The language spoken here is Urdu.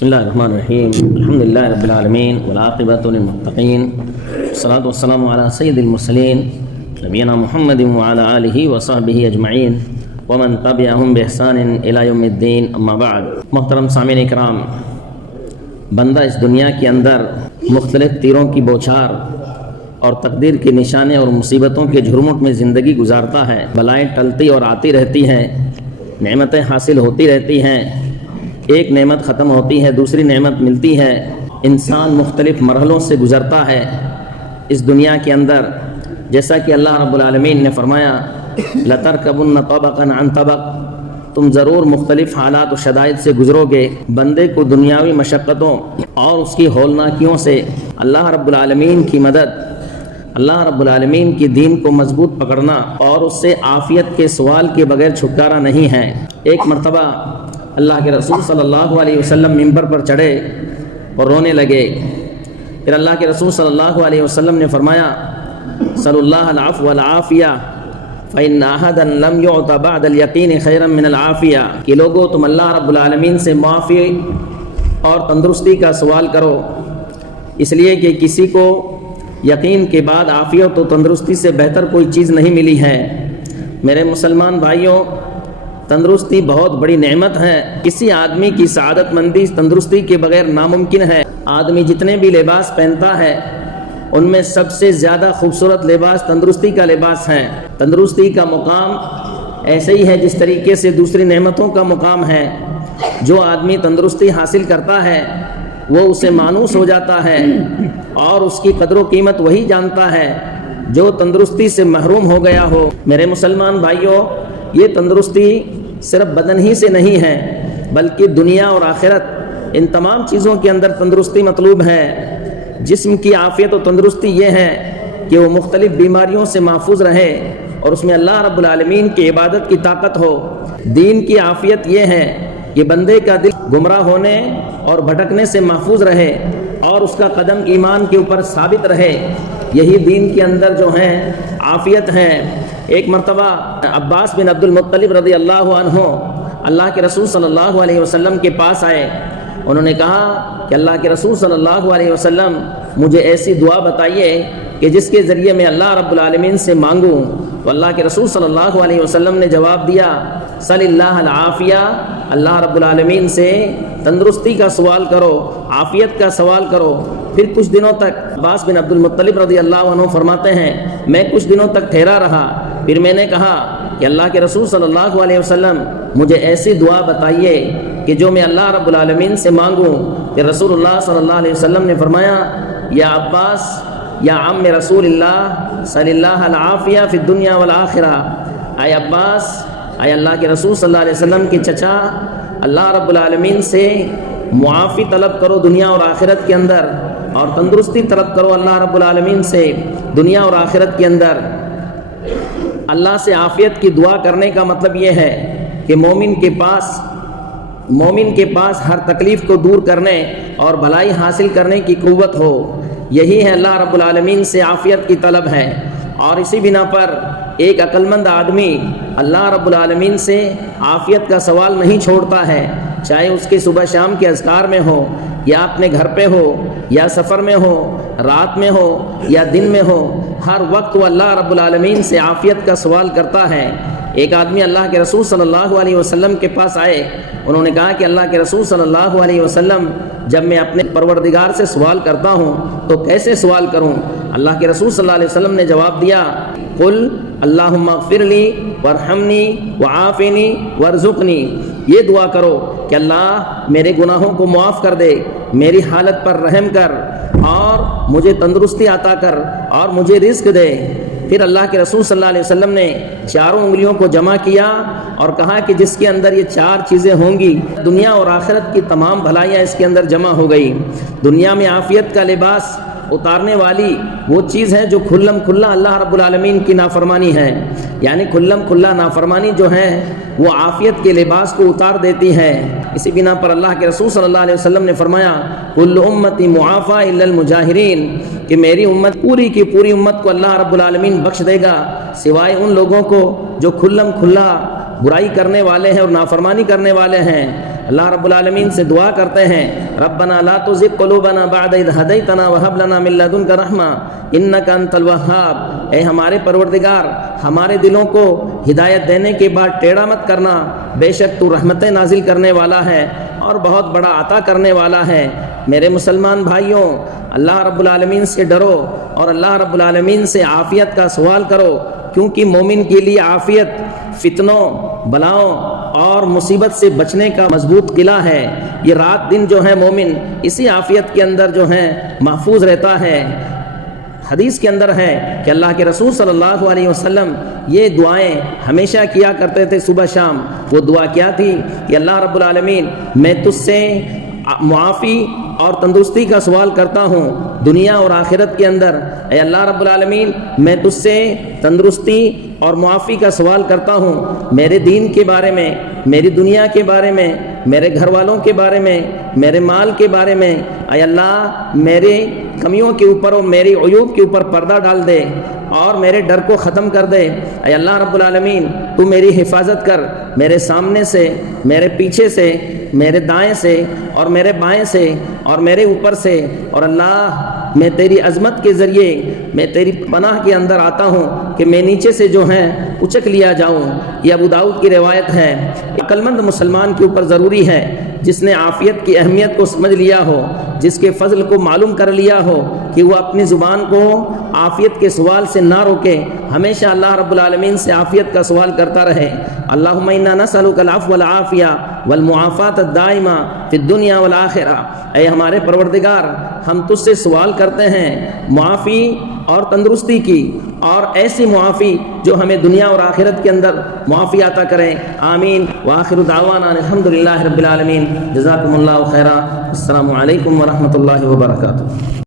بسم اللہ الرحمن الرحیم الحمد للہ رب العالمین والعاقبۃ للمتقین والصلاۃ والسلام علی سید المرسلین نبینا محمد وعلی آلہ وصحبہ اجمعین ومن تبعہم بإحسان الی یوم الدین اما بعد۔ محترم سامعین اکرام، بندہ اس دنیا کے اندر مختلف تیروں کی بوچھار اور تقدیر کے نشانے اور مصیبتوں کے جھرمٹ میں زندگی گزارتا ہے۔ بلائیں ٹلتی اور آتی رہتی ہیں، نعمتیں حاصل ہوتی رہتی ہیں، ایک نعمت ختم ہوتی ہے دوسری نعمت ملتی ہے۔ انسان مختلف مرحلوں سے گزرتا ہے اس دنیا کے اندر، جیسا کہ اللہ رب العالمین نے فرمایا لَتَرْكَبُنَّ طَبَقًا عَنْ طَبَقٍ، تم ضرور مختلف حالات و شدائد سے گزرو گے۔ بندے کو دنیاوی مشقتوں اور اس کی ہولناکیوں سے اللہ رب العالمین کی مدد، اللہ رب العالمین کی دین کو مضبوط پکڑنا اور اس سے عافیت کے سوال کے بغیر چھٹکارا نہیں ہے۔ ایک مرتبہ اللہ کے رسول صلی اللہ علیہ وسلم ممبر پر چڑھے اور رونے لگے۔ پھر اللہ کے رسول صلی اللہ علیہ وسلم نے فرمایا صلی اللہ العفو والعافیہ فإن أحدا لم يعط بعد اليقین خیرا من العافیہ، کہ لوگوں تم اللہ رب العالمین سے معافی اور تندرستی کا سوال کرو، اس لیے کہ کسی کو یقین کے بعد عافیت و تندرستی سے بہتر کوئی چیز نہیں ملی ہے۔ میرے مسلمان بھائیوں، تندرستی بہت بڑی نعمت ہے۔ کسی آدمی کی سعادت مندی تندرستی کے بغیر ناممکن ہے۔ آدمی جتنے بھی لباس پہنتا ہے ان میں سب سے زیادہ خوبصورت لباس تندرستی کا لباس ہے۔ تندرستی کا مقام ایسے ہی ہے جس طریقے سے دوسری نعمتوں کا مقام ہے۔ جو آدمی تندرستی حاصل کرتا ہے وہ اسے مانوس ہو جاتا ہے اور اس کی قدر و قیمت وہی جانتا ہے جو تندرستی سے محروم ہو گیا ہو۔ میرے مسلمان بھائیوں، یہ تندرستی صرف بدن ہی سے نہیں ہے بلکہ دنیا اور آخرت، ان تمام چیزوں کے اندر تندرستی مطلوب ہے۔ جسم کی عافیت و تندرستی یہ ہے کہ وہ مختلف بیماریوں سے محفوظ رہے اور اس میں اللہ رب العالمین کی عبادت کی طاقت ہو۔ دین کی عافیت یہ ہے کہ بندے کا دل گمراہ ہونے اور بھٹکنے سے محفوظ رہے اور اس کا قدم ایمان کے اوپر ثابت رہے۔ یہی دین کے اندر جو ہے عافیت ہے۔ ایک مرتبہ عباس بن عبد المطلب رضی اللہ عنہ اللہ کے رسول صلی اللہ علیہ وسلم کے پاس آئے۔ انہوں نے کہا کہ اللہ کے رسول صلی اللہ علیہ وسلم مجھے ایسی دعا بتائیے کہ جس کے ذریعے میں اللہ رب العالمین سے مانگوں۔ تو اللہ کے رسول صلی اللہ علیہ وسلم نے جواب دیا صلی اللہ العافیہ، اللہ رب العالمین سے تندرستی کا سوال کرو، عافیت کا سوال کرو۔ پھر کچھ دنوں تک عباس بن عبد المطلب رضی اللہ عنہ فرماتے ہیں میں کچھ دنوں تک ٹھہرا رہا، پھر میں نے کہا کہ اللہ کے رسول صلی اللہ علیہ وسلم مجھے ایسی دعا بتائیے کہ جو میں اللہ رب العالمین سے مانگوں۔ کہ رسول اللہ صلی اللہ علیہ وسلم نے فرمایا یا عباس یا عم رسول اللہ صلی اللہ العافیہ فی الدنیا والآخرہ، اے عباس، اے اللہ کے رسول صلی اللہ علیہ وسلم کے چچا، اللہ رب العالمین سے معافی طلب کرو دنیا اور آخرت کے اندر، اور تندرستی طلب کرو اللہ رب العالمین سے دنیا اور آخرت کے اندر۔ اللہ سے عافیت کی دعا کرنے کا مطلب یہ ہے کہ مومن کے پاس ہر تکلیف کو دور کرنے اور بھلائی حاصل کرنے کی قوت ہو۔ یہی ہے اللہ رب العالمین سے عافیت کی طلب ہے۔ اور اسی بنا پر ایک عقل مند آدمی اللہ رب العالمین سے عافیت کا سوال نہیں چھوڑتا ہے، چاہے اس کے صبح شام کے اذکار میں ہو، یا اپنے گھر پہ ہو، یا سفر میں ہو، رات میں ہو یا دن میں ہو، ہر وقت وہ اللہ رب العالمین سے عافیت کا سوال کرتا ہے۔ ایک آدمی اللہ کے رسول صلی اللہ علیہ وسلم کے پاس آئے۔ انہوں نے کہا کہ اللہ کے رسول صلی اللہ علیہ وسلم، جب میں اپنے پروردگار سے سوال کرتا ہوں تو کیسے سوال کروں؟ اللہ کے رسول صلی اللہ علیہ وسلم نے جواب دیا قل اللہم اغفر لی وارحمنی وعافنی وارزقنی، یہ دعا کرو کہ اللہ میرے گناہوں کو معاف کر دے، میری حالت پر رحم کر اور مجھے تندرستی عطا کر اور مجھے رزق دے۔ پھر اللہ کے رسول صلی اللہ علیہ وسلم نے چاروں انگلیوں کو جمع کیا اور کہا کہ جس کے اندر یہ چار چیزیں ہوں گی دنیا اور آخرت کی تمام بھلائیاں اس کے اندر جمع ہو گئی۔ دنیا میں عافیت کا لباس اتارنے والی وہ چیز ہے جو کھلم کھلا اللہ رب العالمین کی نافرمانی ہے، یعنی کھلم کھلا نافرمانی جو ہے وہ عافیت کے لباس کو اتار دیتی ہے۔ اسی بنا پر اللہ کے رسول صلی اللہ علیہ وسلم نے فرمایا کل امتی معافی الا المجاہرین، کہ میری امت پوری کی پوری امت کو اللہ رب العالمین بخش دے گا سوائے ان لوگوں کو جو کھلم کھلا برائی کرنے والے ہیں اور نافرمانی کرنے والے ہیں، اللہ رب العالمین سے دعا کرتے ہیں ربنا لا تزغ قلوبنا بعد اذ هديتنا وهب لنا من لدنك رحمة انك انت الوهاب، اے ہمارے پروردگار ہمارے دلوں کو ہدایت دینے کے بعد ٹیڑھا مت کرنا، بے شک تو رحمتیں نازل کرنے والا ہے اور بہت بڑا عطا کرنے والا ہے۔ میرے مسلمان بھائیوں، اللہ رب العالمین سے ڈرو اور اللہ رب العالمین سے عافیت کا سوال کرو، کیونکہ مومن کے لیے عافیت فتنوں، بلاؤں اور مصیبت سے بچنے کا مضبوط قلعہ ہے۔ یہ رات دن جو ہے مومن اسی عافیت کے اندر جو ہے محفوظ رہتا ہے۔ حدیث کے اندر ہے کہ اللہ کے رسول صلی اللہ علیہ وسلم یہ دعائیں ہمیشہ کیا کرتے تھے صبح شام۔ وہ دعا کیا تھی کہ اللہ رب العالمین میں تجھ سے معافی اور تندرستی کا سوال کرتا ہوں دنیا اور آخرت کے اندر۔ اے اللہ رب العالمین میں تجھ سے تندرستی اور معافی کا سوال کرتا ہوں میرے دین کے بارے میں، میری دنیا کے بارے میں، میرے گھر والوں کے بارے میں، میرے مال کے بارے میں۔ اے اللہ میرے کمیوں کے اوپر اور میری عیوب کے اوپر پردہ ڈال دے اور میرے ڈر کو ختم کر دے۔ اے اللہ رب العالمین تو میری حفاظت کر، میرے سامنے سے، میرے پیچھے سے، میرے دائیں سے اور میرے بائیں سے اور میرے اوپر سے۔ اور اللہ میں تیری عظمت کے ذریعے میں تیری پناہ کے اندر آتا ہوں کہ میں نیچے سے جو ہے اچک لیا جاؤں۔ یہ ابو داؤد کی روایت ہے۔ عقل مند مسلمان کے اوپر ضروری ہے جس نے عافیت کی اہمیت کو سمجھ لیا ہو، جس کے فضل کو معلوم کر لیا ہو، کہ وہ اپنی زبان کو عافیت کے سوال سے نہ روکے، ہمیشہ اللہ رب العالمین سے عافیت کا سوال کرتا رہے۔ اللہم انا نسألک العفو والعافیہ والمعافات الدائمہ فی الدنیا والآخرہ، اے ہمارے پروردگار ہم تجھ سے سوال کرتے ہیں معافی اور تندرستی کی، اور ایسی معافی جو ہمیں دنیا اور آخرت کے اندر معافی عطا کرے۔ آمین۔ وآخر دعوانا الحمدللہ رب العالمین۔ جزاکم اللہ خیرا۔ السلام علیکم ورحمۃ اللہ وبرکاتہ۔